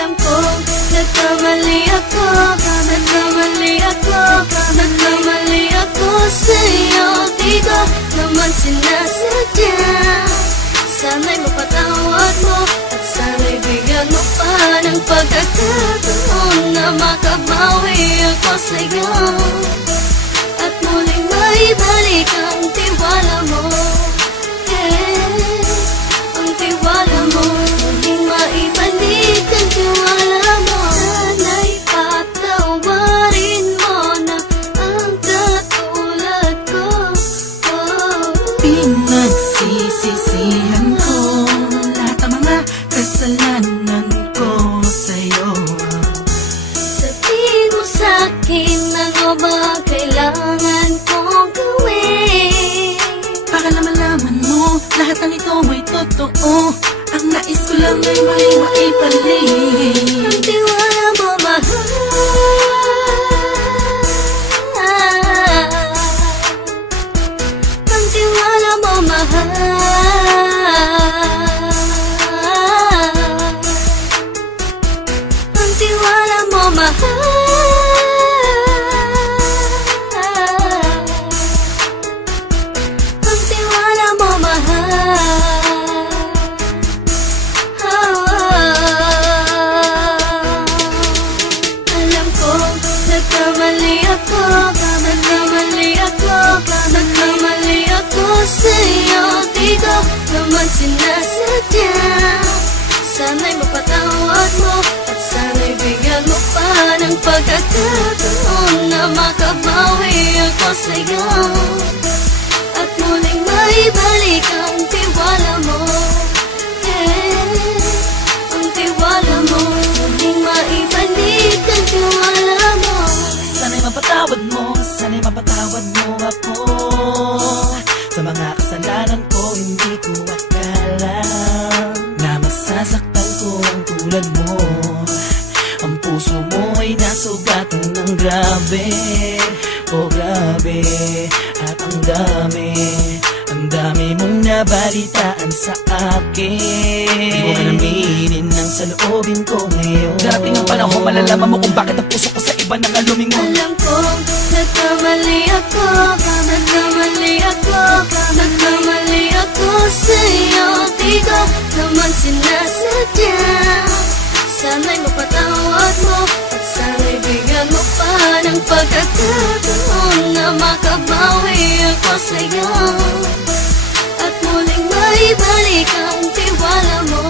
Alam ko, nagkamali ako, nagkamali ako, nagkamali ako sa'yo. Di ko naman sinasadya. Sana'y mapatawad mo at sana'y bigyan mo pa ng pagkakataon na makabawi ako sa'yo at muling maibalik ang tiwala mo. Ang tiwala mo, muling maibalik ang tiwala mo. Sana'y patawarin mo na ang katulad ko. Pinagsisisihan ko lahat ng mga kasalanan ko sa'yo. Sabihin mo sa'kin ano ba kailangan kong gawin Para malaman mo lahat ng ito ay totoo. Ang nais ko lang ay maibalik ang tiwala mo, mahal. Ang tiwala mo, mahal. Ang tiwala mo, mahal. Ang tiwala mo, mahal. Alam ko, nagkamali ako, nagkamali ako, nagkamali ako sa'yo. Di ko naman sinasadya. Sana'y mapatawad mo at sana'y bigyan mo pa ng pagkakataon na makabawi ako sa'yo at muling maibalik ang tiwala mo. Ang tiwala mo, muling maibalik ang tiwala mo. Sana'y mapatawad mo, sana'y mapatawad mo ako sa mga kasalanan ko. Hindi ko akala na masasaktan ko ang tulad mo. Ang puso mo ay nasugatan ng grabe, oh grabe. At ang dami mong nabalitaan sa akin. Di mo man aminin ang saloobin ko ngayon. Darating ang panahon, malalaman mo kung bakit ang puso ko sa iba nang lumingon. Alam ko, nagkamali ako, nagkamali ako, nagkamali ako sa'yo. Di ko naman sinasadya. Sana'y mapatawad mo at sana'y bigyan mo pa ng pagkakataon na makabawi ako sa'yo at muling maibalik ang tiwala mo.